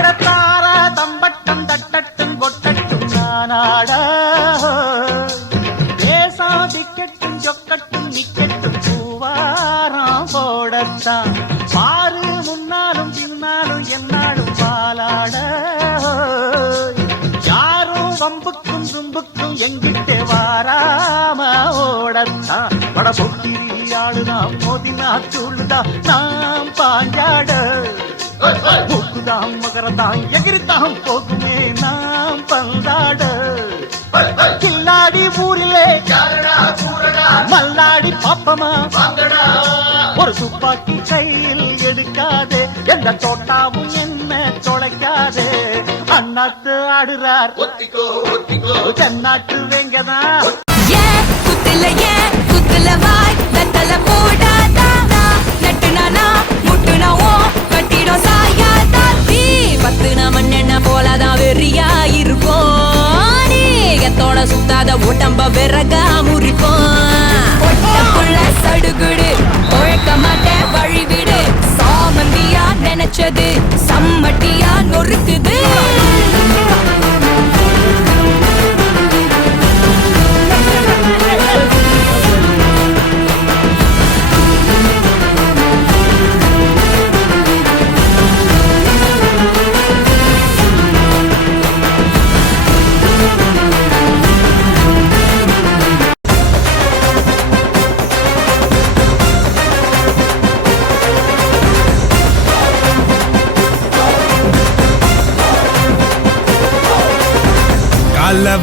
அடத்தார தம்பட்டம் தட்டட்டும் கொட்டட்டும் நானாட தேசம் திக்கட்டும் சொக்கட்டும் நிக்கட்டும் பூவாரம் போடத்தான் பாரு முன்னாலும் பின்னாலும் என்னாலும் பாலாட யாரும் வம்புக்கும் தும்புக்கும் எங்கிட்டே வாராம ஓடத்தான் பட பொக்கிரி ஆளுதான் மோதினா சூழுதான் நாம் பாஞ்சாட போக்குதாம் மகரதாம் எகிரித்தாம் போகுமே நாம் பந்தாட கில்லாடி ஊரிலே மல்லாடி பாப்பமா ஒரு துப்பாக்கி கையில் எடுக்காதே எந்த தோட்டாவும் என்ன தொலைக்காதே அண்ணாத்து ஆடுறார் தென்னாட்டு வேங்கதான் குத்துல வாய் வெத்தல போடாதா நட்டுனா முட்டுனா ஓ கட்டிடும் சாயாதா தீ பத்துனா மண்ணெண்ண போலதான் வெறியா இருக்கும் நீகத்தோட சுத்தாத உடம்ப விறகா முறிப்போம் ஒட்டப்புள்ள சடுகுடு உழைக்க மாட்டேன் வழிவிடு சாமந்தியா நினைச்சது சம்மட்டியா நொறுக்குது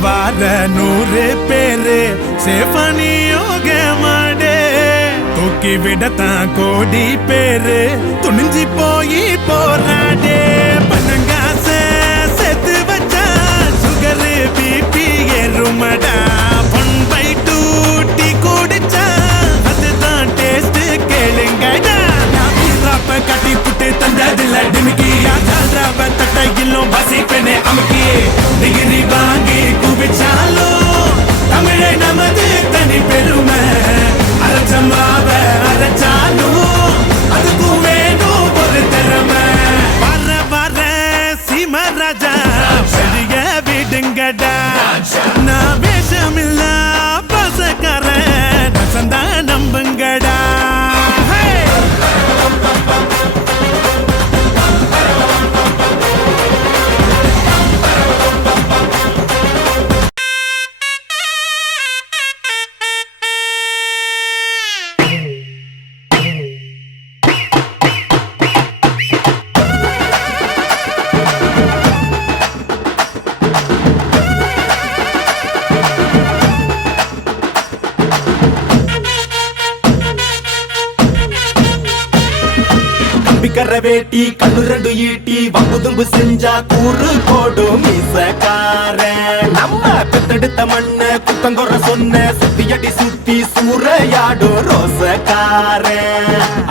வார 100 பேரு சேஃபனியோக மாடே தூக்கி விடத்தான் கோடி பேரு துணிஞ்சி போய் போராடே பணங்காச செத்து வச்சா சுகரு பிபி ஏறுமடா 1/2 டீ குடிச்சா அதுதான் டேஸ்ட் கேளுங்கடா நாப்ப கட்டி புட்டு தந்ததில்ல டிமிக்கி யாத்ராவ தட்டையிலும் பசிப்பனே அமுக்கி டிகிரி வாங்கி குவிச்சாலும் தமிழை நமது தனி பெருமை அரைச்சமாவ அரைச்சாலும் அதுக்கும் வேணும் ஒரு திறமை வர சீமராஜா பெரிய விடுங்கடா நான் வேஷமில்ல பசக்கார சந்தா நம்புங்கடா வேட்டி கண்ணு 2 ஈட்டி வம்புதும்பு செஞ்சா கூறு போடும் மீசக்கார நம்ம பெத்தெடுத்த மண்ண குத்தங்கொற சொன்ன சுத்தியடி சுத்தி சூறையாடும் ரோசக்கார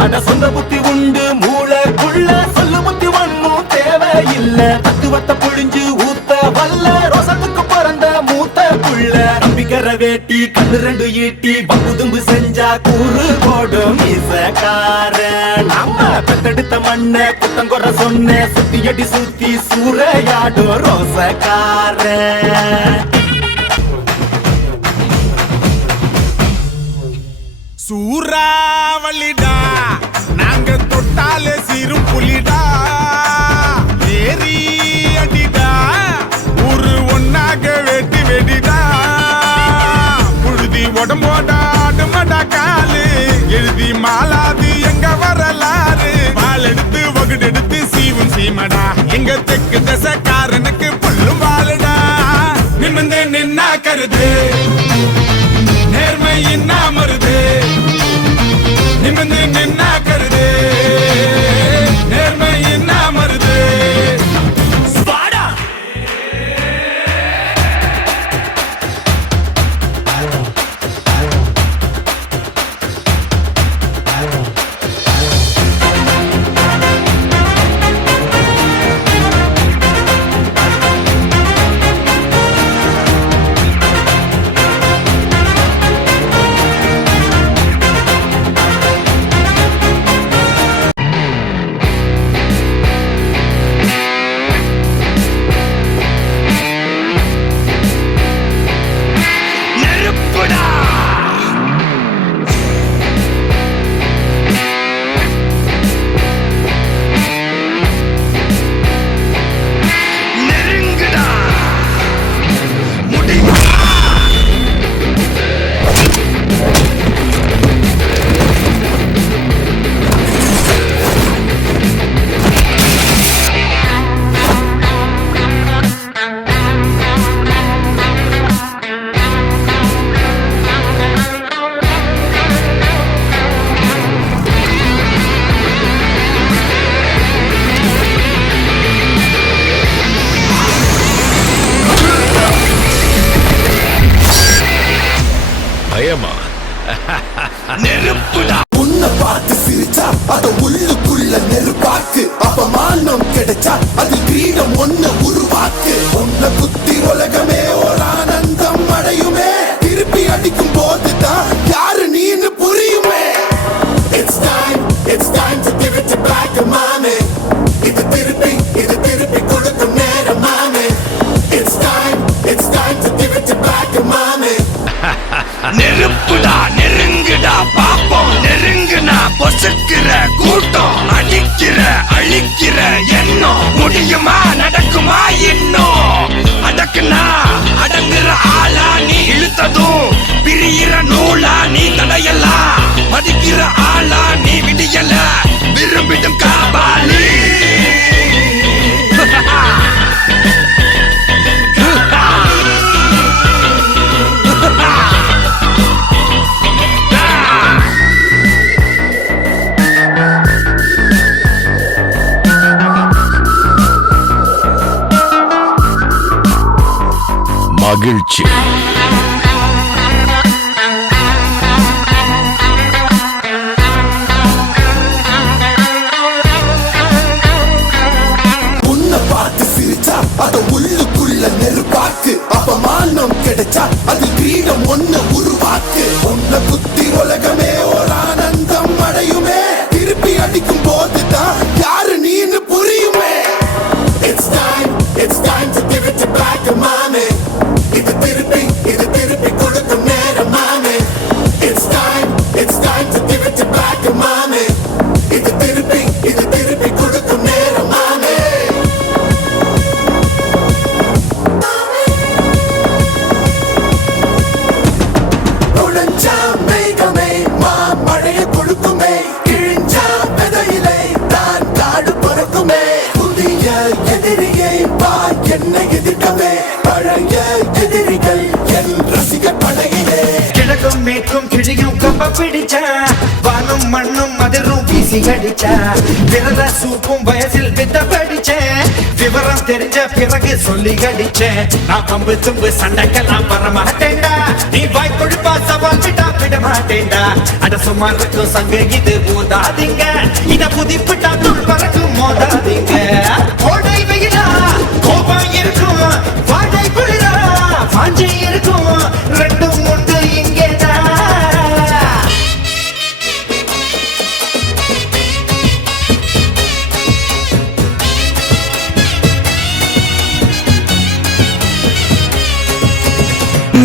அட சொந்த புத்தி உண்டு மூளைக்குள்ள சொல்லு புத்தி ஒண்ணும் தேவையில்ல தத்துவத்தை புழிஞ்சு ஊத்த வல்ல ரோசத்துக்கு பிறந்த மூத்த புள்ள நம்பிக்கிற வேட்டி கண்ணு 2 ஈட்டி வம்புதும்பு செஞ்சா கூறு போடும் மீசக்கார நம்ம பெத்தெடுத்த மண்ண குத்தங்கொற சொன்ன சுத்தியடி சுத்தி சூறையாடும் ரோசக்கார சூறாவளிடா நாங்க தொட்டாலே சீரும் புலிடா ஏறி அடிடா ஊரு ஒன்னாக வெட்டி வெடிடா புழுதி உடம்போடா அடுமடா காலு எழுதி மாலாது எங்க வரலாறு பால் எடுத்து வகுடெடுத்து சீவும் சீமடா எங்க தெற்கு தசக்காரனுக்கு புல்லும் வாழுடா நிமிந்து நின்னா கருது நேர்மை இன்னா மருது நிமிந்து நின்னா கருது நேர்மை இன்னா மருது நசுக்கிற கூட்டம் அடிக்கிற அழிக்கிற எண்ணம் முடியுமா நடக்குமா இன்னும் அடக்குனா அடங்குற ஆளா நீ இழுத்ததும் பிரியிற நூலா நீ தடையலாம் மதிக்கிற ஆளா நீ விடியல விரும்பிடும் காபாலி மகிழ்ச்சி உன்னை பார்த்து சிரிச்சா அத உள்ளுக்குள்ள நெருப்பாக்கு அப்பமானம் கிடைச்சா அது கிரீடம் ஒண்ணு உருவாக்கு உன்னை குத்தி உலகமே ஒரு ஆனந்தம் அடையுமே திருப்பி அடிக்கும் போதுதான் யாரு நீன்னு புரியுமே It's time to give it to black and mommy. இது திருப்பி கொடுக்கும் நேரம் மாமே. It's time to give it to black and mommy. இது திருப்பி கொடுக்கும் நேரம் மாமே. நுழைஞ்சா மேகமே மழைய கொடுக்குமே கிழிஞ்சா விதையிலே தான் காடு பிறக்குமே புதிய எதிரியை என்னை எதிர்க்கவே பழைய எதிரிகள் என் ரசிக படையிலே கிழக்கும் மேற்கும் கிழியும் கம்ப பிடிச்ச வானும் மண்ணும் அதிரும் வீசி அடிச்ச விரத சூப்பும் வயசில் வித்த படிச்சேன் விவரம் தெரிஞ்ச பிறகு சொல்லி அடிச்சேன் நான் கம்பு தும்பு சண்டைக்கெல்லாம் வர மாட்டேன்டா நீ வாய் கொழுப்பா சவால் விட மாட்டேன்டா அட சுமார் இருக்கும் சங்க இது மோதாதீங்க இத புதிப்பிட்டா துள் பறக்கும் மோதாதீங்க கோடை வெயிலா கோபம் இருக்கும் வாடை குளிரா வாஞ்சை இருக்கும் ரெண்டும் உண்டு இங்கேதான்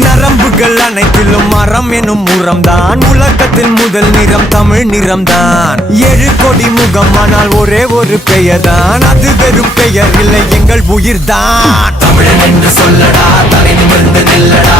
நரம்புகள் அனைத்திலும் மரம் எனும் முறம்தான் உலகத்தில் முதல் நிறம் தமிழ் நிறம்தான் 7 கோடி முகம் ஆனால் ஒரே ஒரு பெயர்தான் அது வெறும் பெயர் இல்லை எங்கள் உயிர்தான் தமிழன் என்று சொல்லடா தலை நிமிர்ந்து நில்லடா